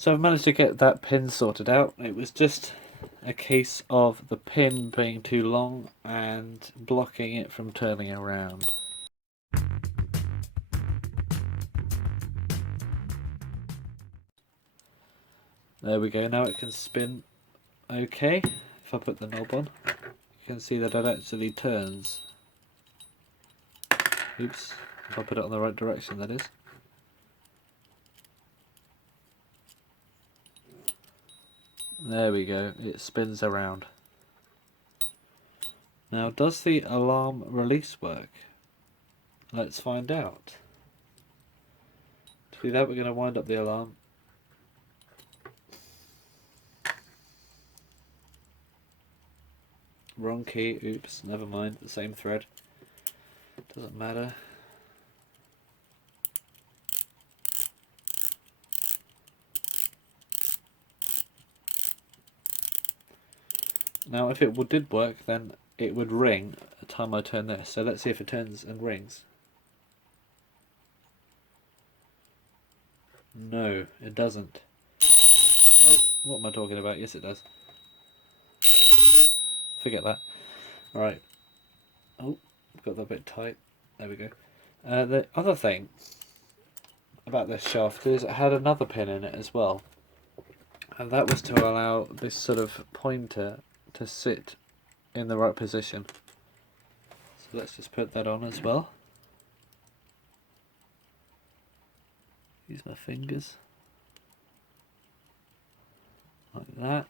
So I've managed to get that pin sorted out. It was just a case of the pin being too long and blocking it from turning around. There we go, now it can spin okay. If I put the knob on, you can see that it actually turns. Oops, if I put it on the right direction, that is. There we go, it spins around. Now, does the alarm release work? Let's find out. To do that, we're going to wind up the alarm. Wrong key, oops, never mind, the same thread. Doesn't matter. Now, if it did work, then it would ring at the time I turn this. So let's see if it turns and rings. No, it doesn't. Oh, what am I talking about? Yes, it does. Forget that. Right. Oh, got that bit tight. There we go. The other thing about this shaft is it had another pin in it as well. And that was to allow this sort of pointer to sit in the right position. So let's just put that on as well. Use my fingers. Like that.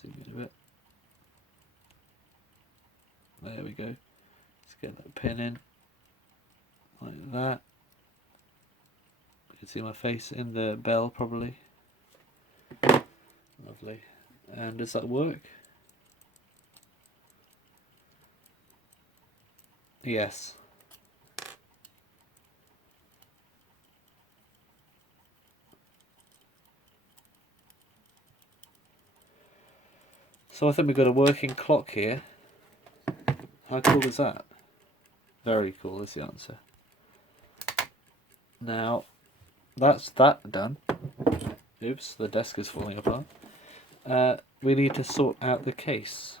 Zoom in a bit. There we go. Let's get that pin in. Like that. You can see my face in the bell probably. Lovely. And does that work? Yes. So I think we've got a working clock here. How cool is that? Very cool is the answer. Now, that's that done. Oops, the desk is falling apart. We need to sort out the case.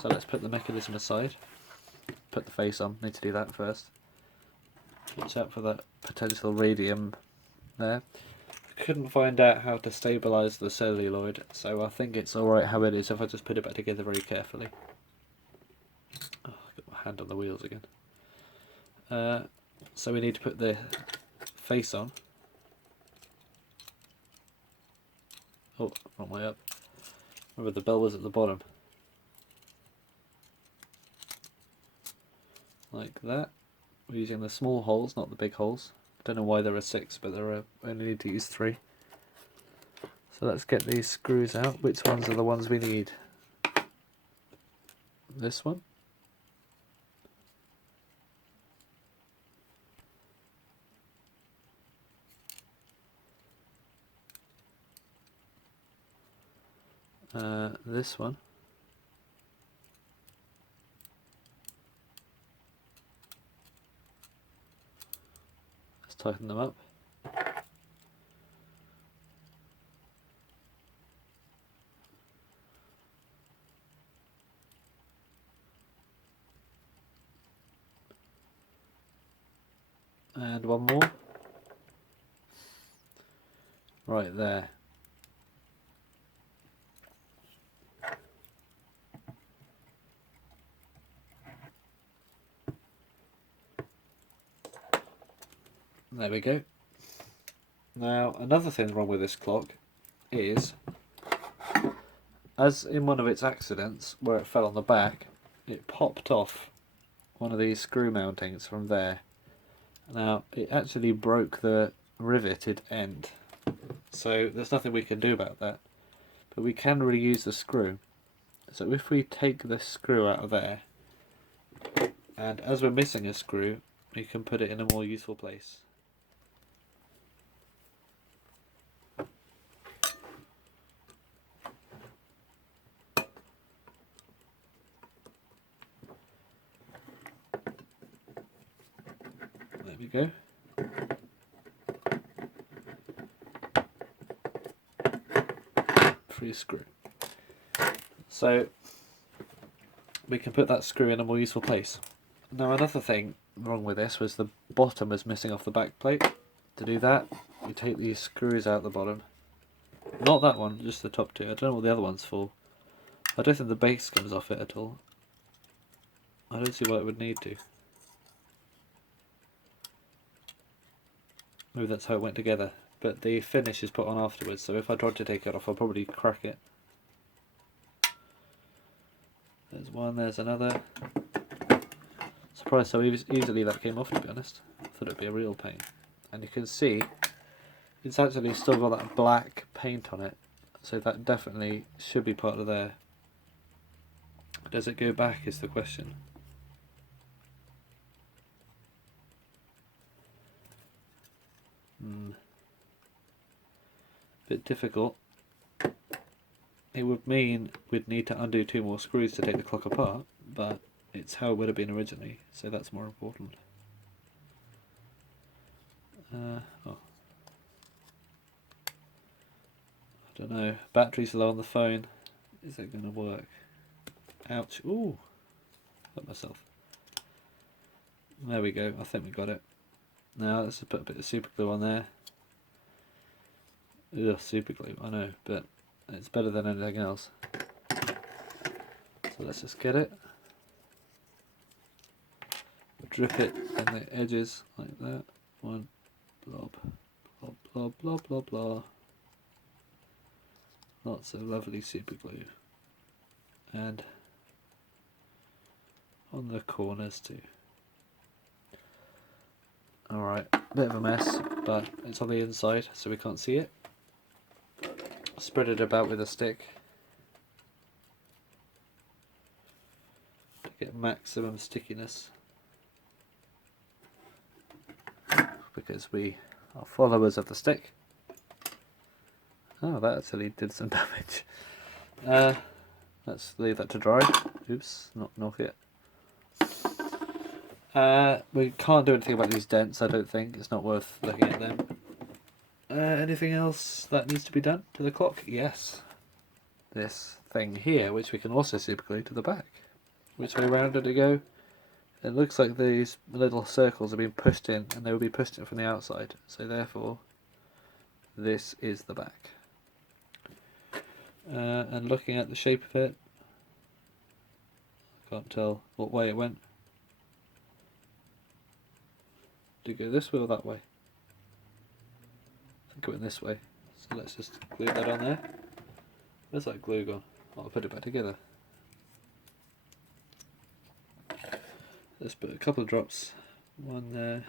So let's put the mechanism aside. Put the face on. Need to do that first. Watch out for that potential radium there. Couldn't find out how to stabilise the celluloid, so I think it's alright how it is if I just put it back together very carefully. Oh, I've got my hand on the wheels again. So we need to put the face on. Oh, wrong way up. Remember the bell was at the bottom. Like that. We're using the small holes, not the big holes. I don't know why there are 6, but there are only need to use 3. So let's get these screws out. Which ones are the ones we need? This one. This one. Let's tighten them up. And one more. Right there. There we go. Now, another thing wrong with this clock is, as in one of its accidents, where it fell on the back, it popped off one of these screw mountings from there. Now, it actually broke the riveted end, so there's nothing we can do about that. But we can reuse the screw. So if we take this screw out of there, and as we're missing a screw, we can put it in a more useful place. There we go. battery screw. So we can put that screw in a more useful place. Now another thing wrong with this was the bottom was missing off the back plate. To do that, you take these screws out the bottom. Not that one, just the top two. I don't know what the other one's for. I don't think the base comes off it at all. I don't see why it would need to. Maybe that's how it went together. But the finish is put on afterwards, so if I tried to take it off, I'll probably crack it. There's one, there's another. Surprised how easily that came off, to be honest. I thought it'd be a real pain. And you can see, it's actually still got that black paint on it. So that definitely should be part of there. Does it go back is the question. Bit difficult. It would mean we'd need to undo 2 more screws to take the clock apart, but it's how it would have been originally, so that's more important. I don't know. Battery's low on the phone. Is it going to work? Ouch. Ooh. Got myself. There we go. I think we got it. Now let's just put a bit of super glue on there. Ugh, super glue, I know, but it's better than anything else. So let's just get it. Drip it in the edges like that. One blob, blob, blob, blob, blob, blob. Lots of lovely super glue. And on the corners too. Alright, bit of a mess, but it's on the inside so we can't see it. Spread it about with a stick to get maximum stickiness, because we are followers of the stick. Oh, that actually did some damage. Let's leave that to dry. Oops, not knock it. We can't do anything about these dents, I don't think. It's not worth looking at them. Anything else that needs to be done to the clock? Yes. This thing here, which we can also super glue to the back. Which way round did it go? It looks like these little circles have been pushed in, and they will be pushed in from the outside. So therefore, this is the back. And looking at the shape of it, I can't tell what way it went. Did it go this way or that way? I think it went this way. So let's just glue that on there. Where's that glue gone? I'll put it back together. Let's put a couple of drops. One there.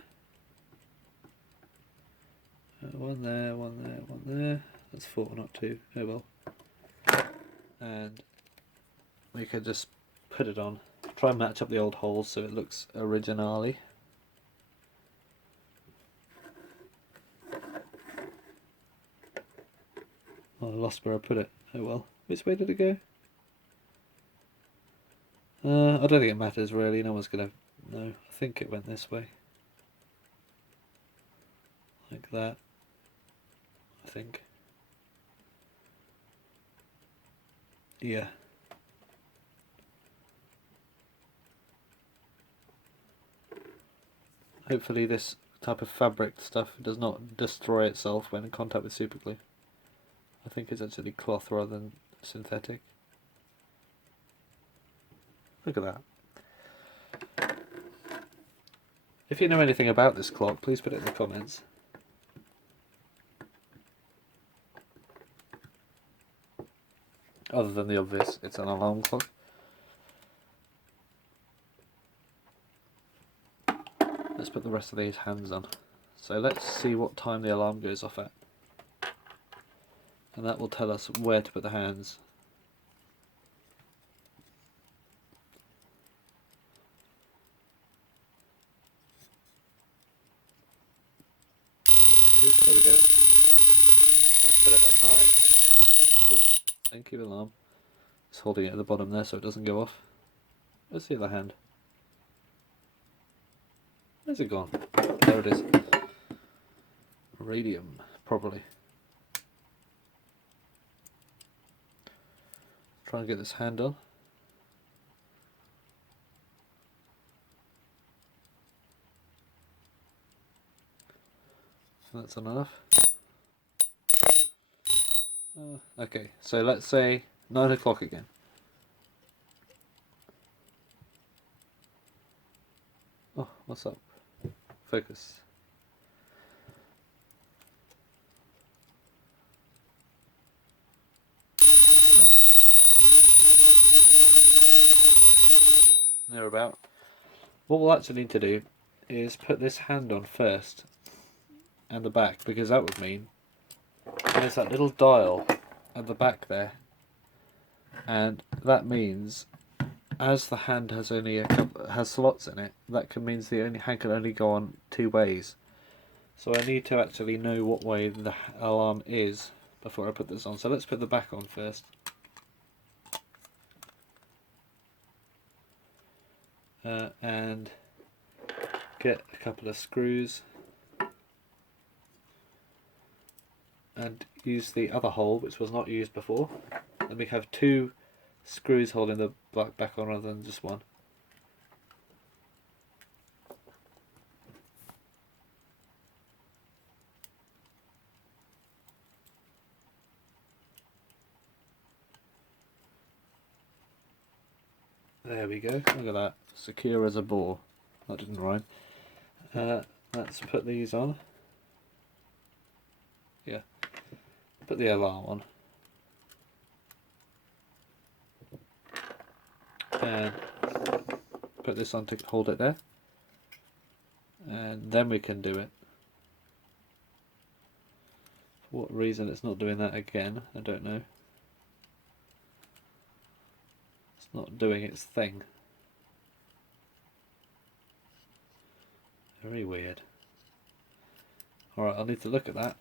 One there, one there, one there. That's 4, not 2. Oh well. And we can just put it on. Try and match up the old holes so it looks originally. Oh, I lost where I put it. Oh well. Which way did it go? I don't think it matters really. No one's gonna know. I think it went this way. Like that. I think. Yeah. Hopefully this type of fabric stuff does not destroy itself when in contact with superglue. I think it's actually cloth rather than synthetic. Look at that. If you know anything about this clock, please put it in the comments. Other than the obvious, it's an alarm clock. Let's put the rest of these hands on. So let's see what time the alarm goes off at. And that will tell us where to put the hands. Oops, there we go. Let's put it at 9. Oops, thank you, alarm. Just holding it at the bottom there so it doesn't go off. Where's the other hand? Where's it gone? There it is. Radium, probably. try and get this handle. That's enough. Okay, so let's say 9 o'clock again. Oh, what's up? Focus. No. Thereabout. What we'll actually need to do is put this hand on first and the back, because that would mean there's that little dial at the back there, and that means as the hand has only has slots in it, that means the hand can only go on 2 ways. So I need to actually know what way the alarm is before I put this on. So let's put the back on first. And get a couple of screws and use the other hole, which was not used before. Then we have 2 screws holding the back on rather than just one. There we go, look at that, secure as a ball. That didn't rhyme. Let's put these on. Yeah, put the alarm on. And put this on to hold it there. And then we can do it. For what reason it's not doing that again, I don't know. It's not doing its thing. Very weird. Alright, I'll need to look at that.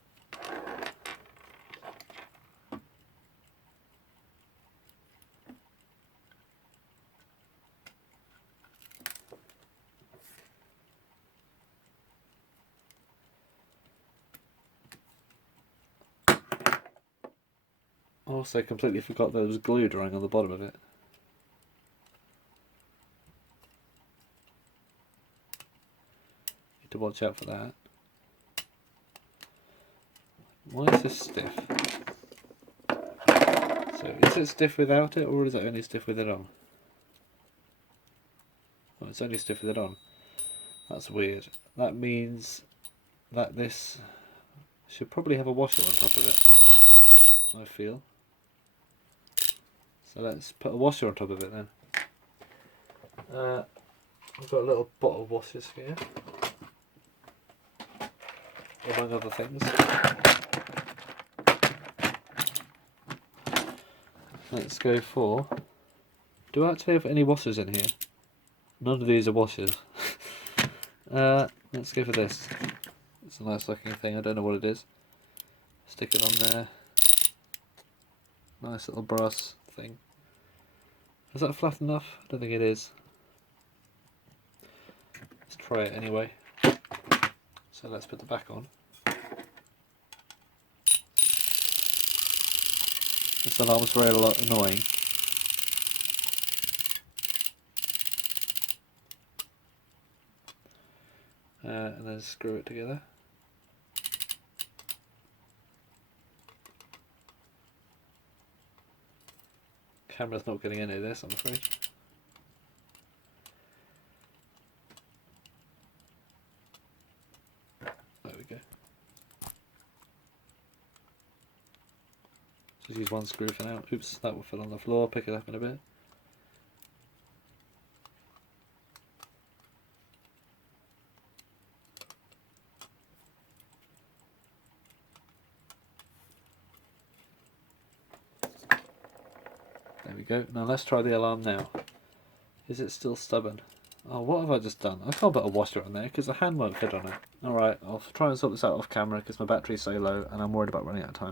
Also completely forgot there was glue drying on the bottom of it. Need to watch out for that. Why is this stiff? So is it stiff without it, or is it only stiff with it on? Oh, it's only stiff with it on. That's weird. That means that this should probably have a washer on top of it, I feel. So let's put a washer on top of it then. I've got a little bottle of washers here, among other things. Let's go for... Do I actually have any washers in here? None of these are washers. Let's go for this. It's a nice looking thing, I don't know what it is. Stick it on there. Nice little brass thing. Is that flat enough? I don't think it is. Let's try it anyway. So let's put the back on. This alarm is very annoying. And then screw it together. Camera's not getting any of this, I'm afraid. There we go. Just use one screw for now. Oops, that will fall on the floor. Pick it up in a bit. There we go. Now let's try the alarm now. Is it still stubborn? Oh, what have I just done? I can't put a washer on there because the hand won't fit on it. Alright, I'll try and sort this out off camera because my battery's so low and I'm worried about running out of time.